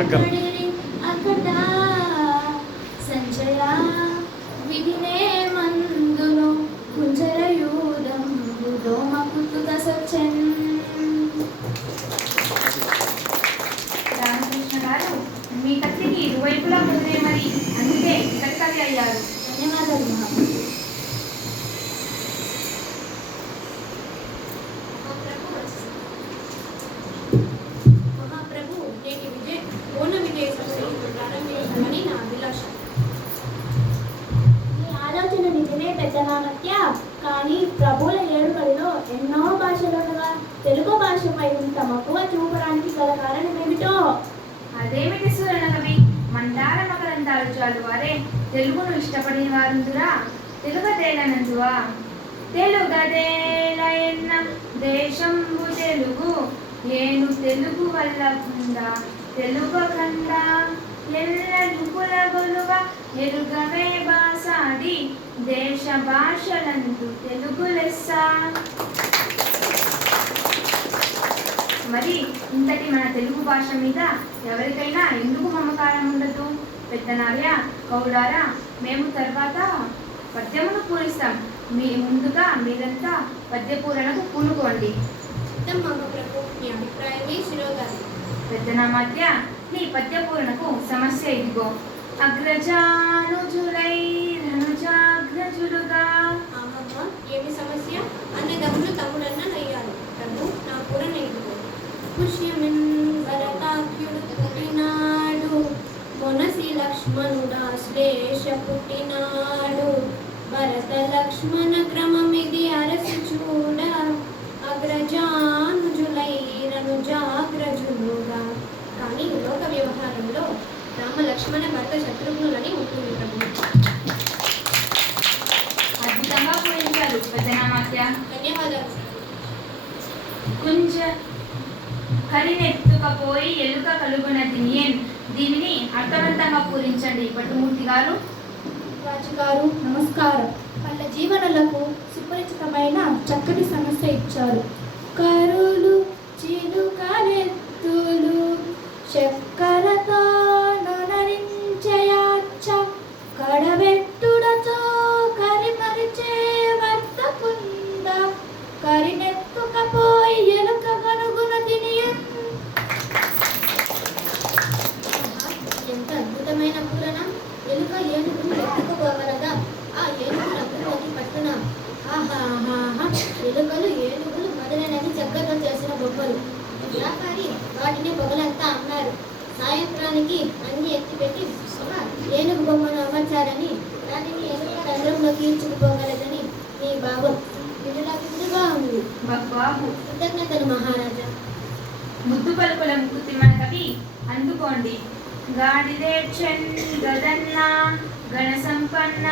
అక్కడిరి అకట సంచయ విధినే మందును కుంజరయూదం దోమ కుతుక సొచ్చెన్. రామకృష్ణ గారు, మీ కత్తికి ఇరువైపులా ముదిరే మరి, అందుకే కథకవి అయ్యారు. ధన్యవాదాలు మహాప్రభు. మహాప్రభు, నేటి పూర్ణ విజయ సభను ప్రారంభించమని నా అభిలాష. మీ ఆలోచన నిజమే పెద్దనామత్య. కానీ ప్రభువుల ఏడుకల్లో ఎన్నో భాషలుగా తెలుగు భాషపై ఇంత మక్కువ చూపడానికి గల కారణం ఏమిటో? అదేమిటి సూరణ కవి, మందార మకరందాలు చాలు వారే తెలుగును ఇష్టపడిన వారుందురా. తెలుగదేలనందువా తెలుగదేల ఎన్న దేశంబు తెలుగు ఏను తెలుగు వల్ల కుందా తెలుగు కంద ఎల్ల లుపుల గొలువ ఎరుగవే బాసాడి దేశ భాషలందు తెలుగు లెస్స. మరి ఇంతటి మన తెలుగు భాష మీద ఎవరికైనా ఎందుకు మమకారం ఉండదు? పెద్దనార్య, కౌలారా, మేము తర్వాత పద్యమును పూరిస్తాం. ముందుగా మీరంతా పద్యపూరణకు పూనుకోండి. మహాప్రభు, మీ అభిప్రాయమే శిరోధారి. పెద్దనామాత్య, నీ పద్యపూరణకు సమస్య ఇదిగో. అగ్రజానుజులై ధనుజాగ్రజులుగా. ఏమి సమస్య? అన్నదమ్ములు తమ్ముడన్న నయ్యారు. ప్రభు, నా పూరణ ఇదిగో. పుష్యమిన్ భరతాఖ్యుడు పుట్టినాడు, మొనసి లక్ష్మణుడా శ్లేష పుట్టినాడు. భరత లక్ష్మణ క్రమమిది అరసి చూడ, అగ్రజానుజులై రనుజాగ్రజులుగా. కానీ లోక వ్యవహారంలో రామ లక్ష్మణ భరత శత్రుఘ్నులని ఉంటుంది ప్రభు. అద్భుతంగా పూరించారు పెద్దనామాత్య. ధన్యవాదాలు. కుంజ కరినెత్తుకపోయి ఎలుక కలుగున దినియన్. దీనిని అర్థవంతంగా పూరించండి పట్టుమూర్తి గారు. రాజుగారు నమస్కారం. వాళ్ళ జీవనలకు సుపరిచితమైన చక్కటి సమస్య ఇచ్చారు. కరులు చిలుకలెత్తులు చక్కరతో నొనరించయాచ, కడబెట్టుడతో కరిమరిచే వర్తకుంద, కరినెత్తుకపోయి ఎలుక కనుగున తినియన్. ఎంత అద్భుతమైన పూరణ! ఎలుక ఏనుగును ఎత్తుకోగలదా? ఆ ఏనుగు రంగులోకి పట్టున. ఆహాహాహా! ఎలుకలు, ఏనుగులు మొదలైనవి చక్కగా చేసిన బొమ్మలు. వ్యాపారి వాటిని పొగలంతా అన్నారు. సాయంత్రానికి అన్ని ఎత్తిపెట్టి ఏనుగు బొమ్మను అమర్చారని, దానిని ఎలుక రంధ్రంలోకి ఈడ్చుకుపోగలదని నీ భావం. విడుగా ఉంది. బాబు, కృతజ్ఞతలు మహారాజా. ముద్దు పలుకుల ముక్కుతిమ్మన కవి, అందుకోండి. గాడిదేర్చన్ గదన్న గణ సంపన్న.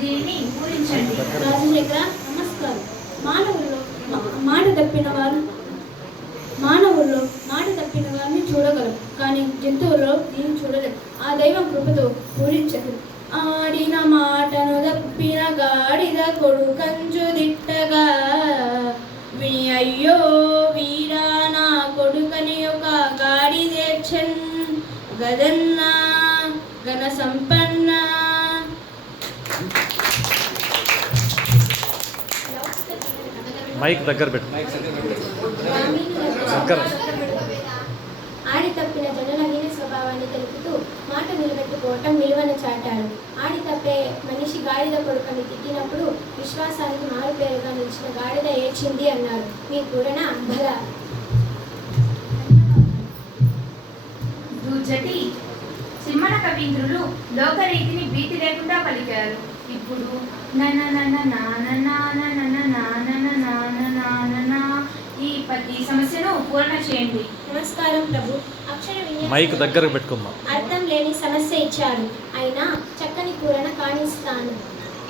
దీన్ని పూరించండి. రాజశేఖర నమస్కారం. మానవుల్లో మాట తప్పిన వారిని చూడగలం, కానీ జంతువుల్లో దీన్ని చూడలేం. ఆ దైవం కృపతో పూరించదు. ఆడిన మాటను తప్పిన గాడిద కొడుకంచు దిట్టగా, అయ్యో వీరా నా కొడుకని ఒక గాడిదేర్చన్ గదన్న గణ సంపన్న. మైక్ దగ్గర పెట్టు. ఆడి తప్పిన జనుల హీన స్వభావాన్ని తెలుపుతూ మాట నిలబెట్టుకోవటం విలువను చాటారు. ఆడి తప్పే మనిషి గాడిద కొడుకని తిట్టినప్పుడు విశ్వాసానికి మారుపేరుగా నిలిచిన గాడిద ఏడ్చింది అన్నారు. మీ పూరణ బల. దూజటి సిమ్మన కవీంద్రులు లోకరీతిని భీతి లేకుండా పలికారు. ఇప్పుడు ఈ సమస్యను పూర్ణ చేయండి. నమస్కారం ప్రభు. అక్షర మైక్ దగ్గర పెట్టుకుందాం. అర్థం లేని సమస్య ఇచ్చారు, అయినా చక్కని పూరణ కానిస్తాను.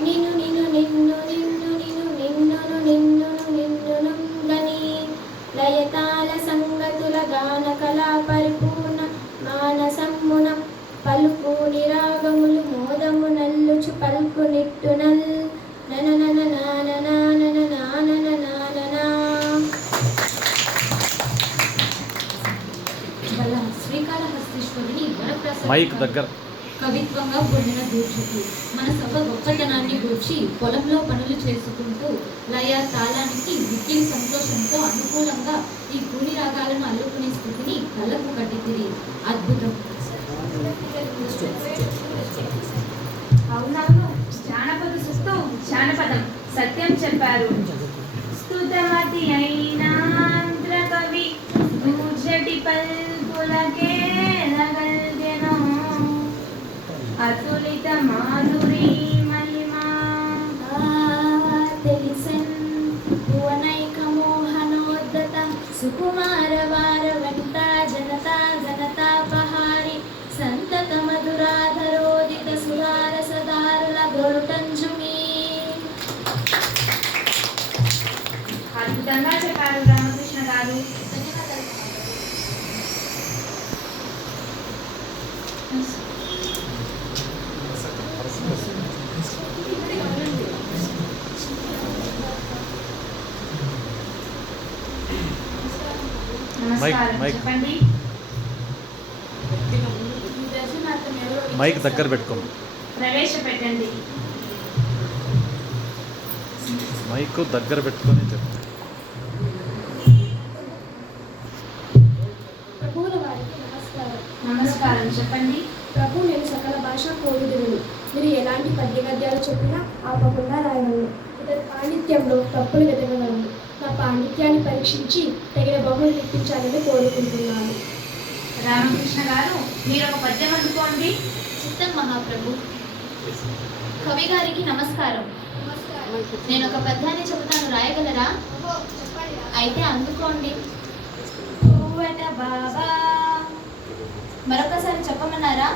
నిన్ను నిన్ను నిన్ను నిన్ను నిన్ను నిన్నును నిన్నును నిన్నును గని లయతాల సంగతుల గాన కళా పరిపూర్ణ మానసమ్మున పలుకు నిరాగములు మోదము నల్లుచు పలుకు నిట్టునల్ శ్రీకాళహస్తీశ్వరుడు మైక్ దగ్గర కవిత్వంగా పొందిన దూర్చుకు మన సభ గొప్పతనాన్ని గూర్చి పొలంలో పనులు చేసుకుంటూ లయ తాళానికి మిక్కిలి సంతోషంతో అనుకూలంగా ఈ కూలి రాగాలను అల్లుకునే స్థితిని కళ్ళకు కట్టితిరి. అద్భుతం. అవునవును, జానపద సుస్తూ జానపదం సత్యం చెప్పారు. స్తుతమతి అయినాంధ్ర కవి దూర్జటి పల్పులకే రగల్గెనో అతులిత మాధురీ మహిమా. తెలిసెన్ భువనైక మోహనోద్ధత సుకుమార వార వెంట జనతా జనతాపహారి సంతత మధురాధరోదిత సుధార సదారుల గొరుటంజుమీ. అద్భుతంగా చెప్పారు రామకృష్ణ గారు. నమస్కారం, మైక్. చెప్పండి. మైక్ దగ్గర పెట్టుకోండి. ప్రవేశపెట్టండి. మైక్ దగ్గర పెట్టుకొని చెప్పండి. ప్రభువుల వారికి నమస్కారం. నమస్కారం, చెప్పండి. ప్రభు, నేను సకల భాషా కోవిదులను. మీరు ఎలాంటి పద్య గద్యాలు చెప్పినా ఆపకుండా రాయగలను. ఇతని పాండిత్యంలో తప్పులు వెతకగలను. నా పాండిత్యాన్ని పరీక్షించి తగిన బహుమతి ఇప్పించాలని కోరుకుంటున్నాను. రామకృష్ణ గారు, మీరు ఒక పద్యం అందుకోండి. చిత్తం మహాప్రభు. కవి గారికి నమస్కారం. నేను ఒక పద్యాన్ని చెబుతాను, రాయగలరా? అయితే అందుకోండి. పువ్వట బాబా. మరొకసారి చెప్పమన్నారా?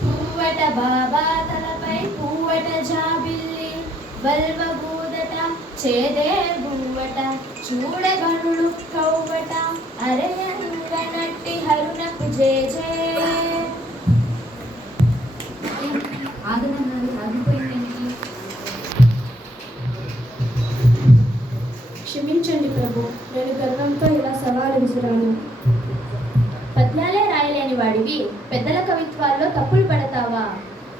పువ్వట బాబా తలపై పువ్వట జాబిల్లి వల్వగూదట చేదే గువ్వట చూడగణులు కవ్వట అరయంగనట్టి హరునకు జేజే. ఆగమన్నారు, ఆగిపోయిందేంటి? క్షమించండి ప్రభు, నేను గర్వంతో ఇలా సవాలు విసిరాను. పద్యాలే రాయలేని వాడివి పెద్దల కవిత్వాల్లో తప్పులు పడతావా?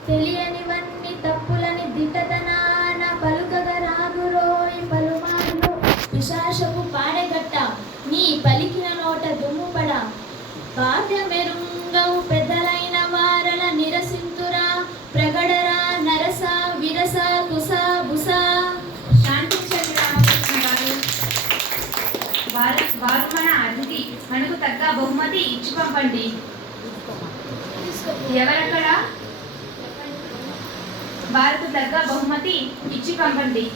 తెలియనివన్నీ తప్పులని దిట్టతనాన పలుకగా రాగురోయి పలుమార్లు పిశాచపు పాడెగట్ట నీ పలికిన నోట దుమ్ముపడ భాగ్యమెరుంగవు పెద్దలైన వారల నిరసింతురా ప్రగడరా నరస విరస కుస బుస. శాంతించండి రామకృష్ణ గారు. వారు మన అతిథి, మనకు తగ్గ బహుమతి ఇచ్చి పంపండి. ఎవరక్కడ? వారికి తగ్గ బహుమతి ఇచ్చి పంపండి.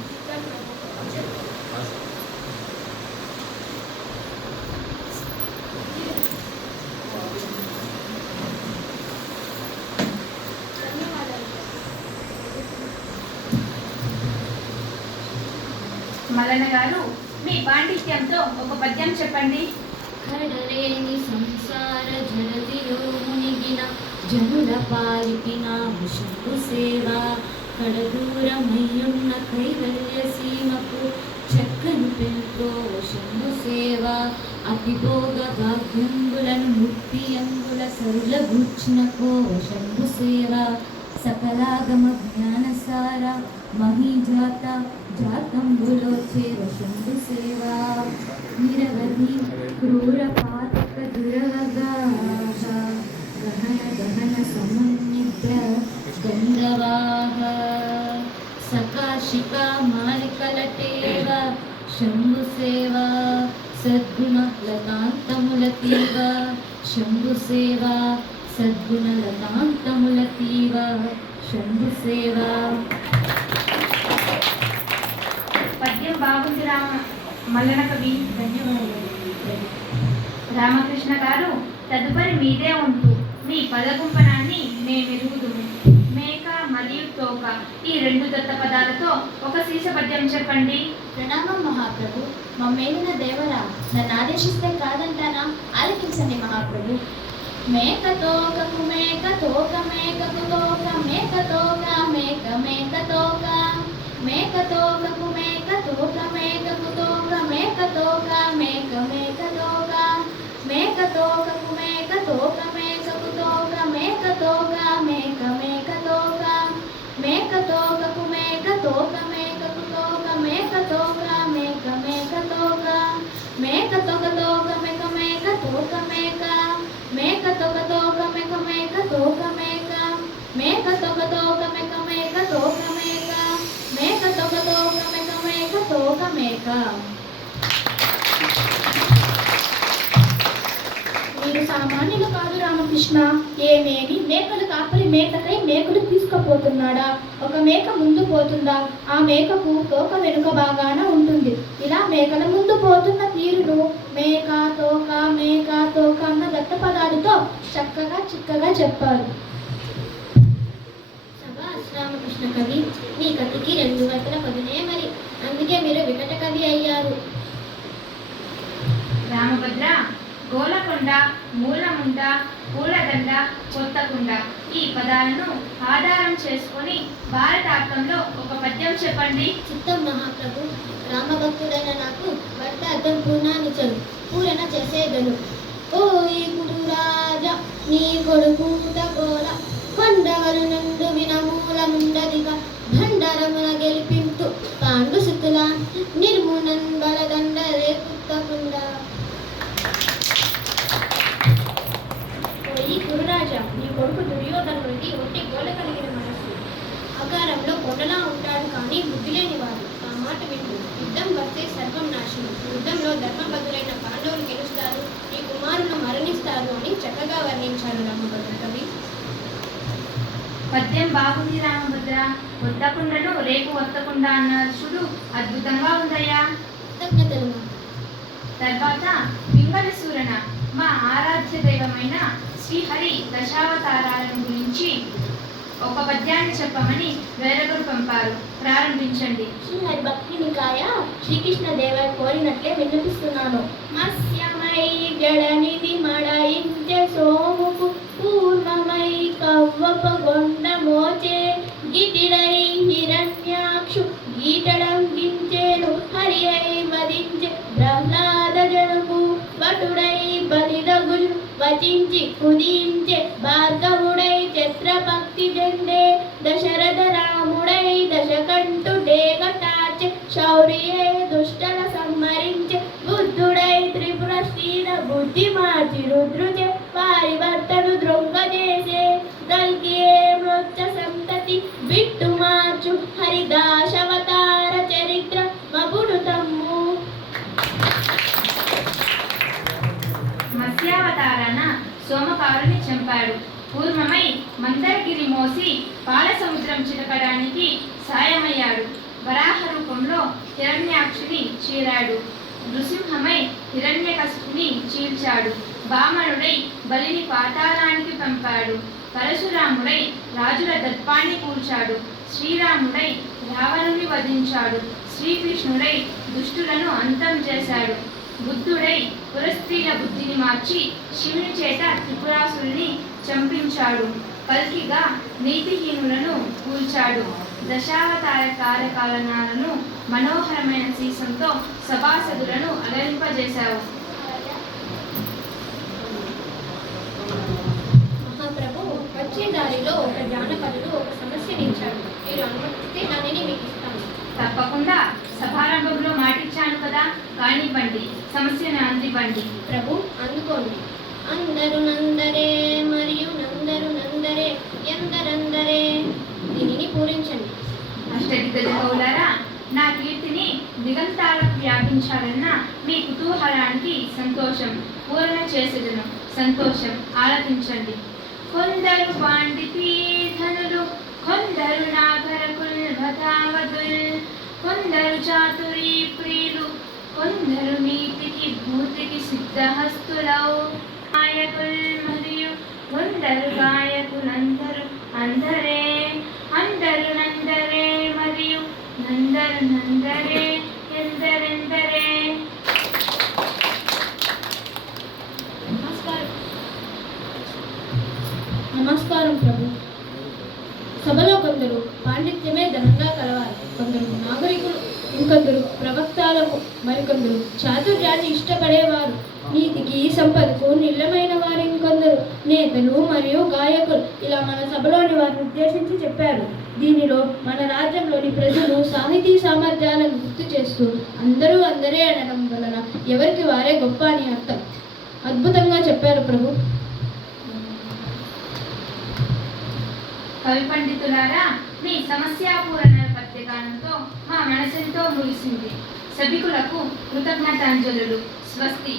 మల్లన్న గారు, మీ పాండిత్యంతో ఒక పద్యం చెప్పండి. కడలేని సంసార జలదిలో మునిగిన జనుల పాలికి నా విషపు సేవ కడదూరమయ్యున్న కైవల్య సీమకు చక్కని పెంతో శంభు సేవ అతిభోగ భాగ్యంబులను ముక్తి అంబుల సరుల గూర్చినకో శంభు సేవ సకలాగమ జ్ఞానసార మహీజాత జాతంబులోచే శంభు సేవ నిరవధి క్రూర పాతక దురవగాహ గహన గహన సమన్విత గంధవాహ సకాశికా మాలికలటేవ శంభు సేవ సద్గుణ లతాంతములతీవ శంభు సేవ సద్గుణ లతాంతములతీవ శంభు సేవ. పద్యం బాగుంది మల్లన కవి. ధన్యవాదాలు. రామకృష్ణ గారు, తదుపరి మీదే ఉంటూ మీ పదగుంపనాన్ని మేమెరుగుదుము. మేక మరియు తోక ఈ రెండు దత్త పదాలతో ఒక శీర్ష పద్యం చెప్పండి. ప్రణామం మహాప్రభు. మమ్మేలిన దేవరా, నన్ను ఆదేశిస్తే కాదంటానా? ఆలకించండి మహాప్రభు. మేక తోకకు మేక తోక మేకకు తోక మేక తోక మేక మేక తోక మేక తోకకు మేక తోక మేకకు తోక మేక తోక మేక మేక తోక మేక తోకకు మేక తోక మేకకు తోక తోక మేక తోక మేక మేక తోక మేక తోకకు మేక తోక మేకకు తోక మేక తోక మేక మేక తోక మేక తోక తోక మేక మేక తోక మేక మేక తోక తోక మేక మేక తోక మేక మేక తోక తోక మేక మేక తోక మేక మేక తోక తోక మేక మేక తోక మేక. మీరు సామాన్యులు కాదు రామకృష్ణ. ఏమేమి మేకలు కాపలి మేకకై మేకలు తీసుకుపోతున్నాడా? ఒక మేక ముందు పోతుందా? ఆ మేకకు తోక వెనుక బాగాన ఉంటుంది. ఇలా మేకల ముందు పోతున్న తీరును మేక తోక అన్న దత్త పదాలతో చిక్కగా చెప్పారు. శభాష్ రామకృష్ణ కవి, మీ కవికి 2 వైపుల కవినే మరి, అందుకే మీరు వికట కవి అయ్యారు. రామభద్ర, గోలకొండ, మూలముండ, పూలదండ, కొత్తకుండ ఈ పదాలను ఆధారం చేసుకొని భారతార్థంలో ఒక పద్యం చెప్పండి. చిత్తం మహాప్రభు. రామభక్తుడైన నాకు భర్త అర్థం పూర్ణానిచను పూరణ చేసేదను. ఓయి కురురాజా నీ కొడుకు గోల కొండవరు నుండు వినమూలముండదిగా భండరమున గెలిపింతు పాండు సుతుల నిర్మునన్ బలదండ రేపుత్తకుండా. ఓయి కురురాజా నీ కొడుకు దుర్యోధనుడికి ఒట్టి గోల కలిగిన మనస్సు, ఆకారంలో కొండలా ఉంటాడు కానీ బుద్ధి లేనివాడు. ఆ మాట వింటూ యుద్ధం వస్తే సర్వం నాశనం, యుద్ధంలో ధర్మబద్ధులైన పాండవులు గెలుస్తారు, నీ కుమారులు మరణిస్తారు అని చక్కగా వర్ణించారు రామభద్ర కవి. పద్యం బాగుంది రామభద్ర. కొత్తకుండను రేపు వత్తకుండా అన్నారు చూడు, అద్భుతంగా ఉందయ్యా. కృతజ్ఞతలు. తర్వాత పింగళి సూరన మా ఆరాధ్య దైవమైన శ్రీహరి దశావతారాలను గురించి ఒక పద్యాన్ని చెప్పమని వేరొకరు పంపారు. ప్రారంభించండి. శ్రీహరి భక్తి నికాయ శ్రీకృష్ణ దేవయ్య కోరినట్లే వినిపిస్తున్నాను. మత్స్యమై జడనిధి మడయించే సోముకు పూర్ణమై కవ్వపగొండ మోచే గిటిడై హిరణ్యాక్షు గీటడంగించేను హరి అయి వధించే ప్రహ్లాద జనకు వటుడై బలిదగులు వచించి కుదించే భార్గవుడై ఛత్రపక్తి జెండే దశరథ రాముడై దశకంఠు డేగటాచే శౌర్యే దుష్టల సంహరించే బుద్ధుడై త్రిపుర శ్రీల బుద్ధి మార్చి రుద్రుచే వారి భర్తను ద్రొంగజేసే గల్కియే మృచ్చ సంతతి బిట్టు మార్చు హరిదాశవతార చరిత్ర మగుడు తమ్ము. మత్స్యావతారాన సోమకారుని చంపాడు. పూర్వమై మందరగిరి మోసి పాల సముద్రం చిలకడానికి సాయమయ్యాడు. వరాహ రూపంలో హిరణ్యాక్షుని చీరాడు. నృసింహమై హిరణ్యకశిపుని చీల్చాడు. వామనుడై బలిని పాతాళానికి పంపాడు. పరశురాముడై రాజుల దర్పాన్ని కూల్చాడు. శ్రీరాముడై రావణుని వధించాడు. శ్రీకృష్ణుడై దుష్టులను అంతం చేశాడు. బుద్ధుడై పురస్త్రీల బుద్ధిని మార్చి శివుని చేత త్రిపురాసుల్ని చంపించాడు. కల్కిగా నీతిహీనులను కూల్చాడు. దశావతార కార్యకాలనాలను మనోహరమైన సీసంతో సభాసదులను అలరింపజేశావు. మహాప్రభు, వచ్చే దారిలో ఒక జానపదుడు ఒక సమస్యనిచ్చాడు. మీరు అనుమతిస్తే దానిని మీకు ఇస్తాను. తప్పకుండా. సభారంభంలో మాటిచ్చాను కదా, కానివ్వండి, సమస్యను అందివ్వండి. ప్రభు, అందుకోండి. అందరు నందరే మరియు నందరు నందరే ఎందరందరే. దీనిని పూరించండి. అష్టదిగ్గజ కవులారా, నా కీర్తిని దిగంతాలకు వ్యాపించాలన్న మీ కుతూహలానికి సంతోషం. పూరణ చేసేదను. సంతోషం. ఆలకించండి. కొందరు పాండితీ ధనులు, కొందరు నాగరకుల్ భతావతుల్, కొందరు చాతురీ ప్రియులు, కొందరు నీతికి భూతికి సిద్ధహస్తులౌ గాయకుల్ మరియు కొందరు గాయకులందరూ అందరే. అందరు నందరే మరియు నందరు నందరే ఎందరెందరే. నమస్కారం ప్రభు. సభలో కొందరు పాండిత్యమే ధనంగా కలవాలి, కొందరు నాగరికులు, ఇంకొందరు ప్రవక్తలకు మరికొందరు చాతుర్యాన్ని ఇష్టపడేవారు, నీతికి సంపదకు నిలమైన వారు ఇంకొందరు నేతలు మరియు గాయకులు ఇలా మన సభలోని వారిని ఉద్దేశించి చెప్పారు. దీనిలో మన రాజ్యంలోని ప్రజలు సాహితీ సామర్థ్యాలను గుర్తు చేస్తూ అందరూ అందరే అనడం వలన ఎవరికి వారే గొప్ప అని అర్థం. అద్భుతంగా చెప్పారు ప్రభు. కవి పండితులారా, మీ సమస్యాపూరణ పద్యగానంతో మా మనసెంతో ముగిసింది. సభికులకు కృతజ్ఞతాంజలులు. స్వస్తి.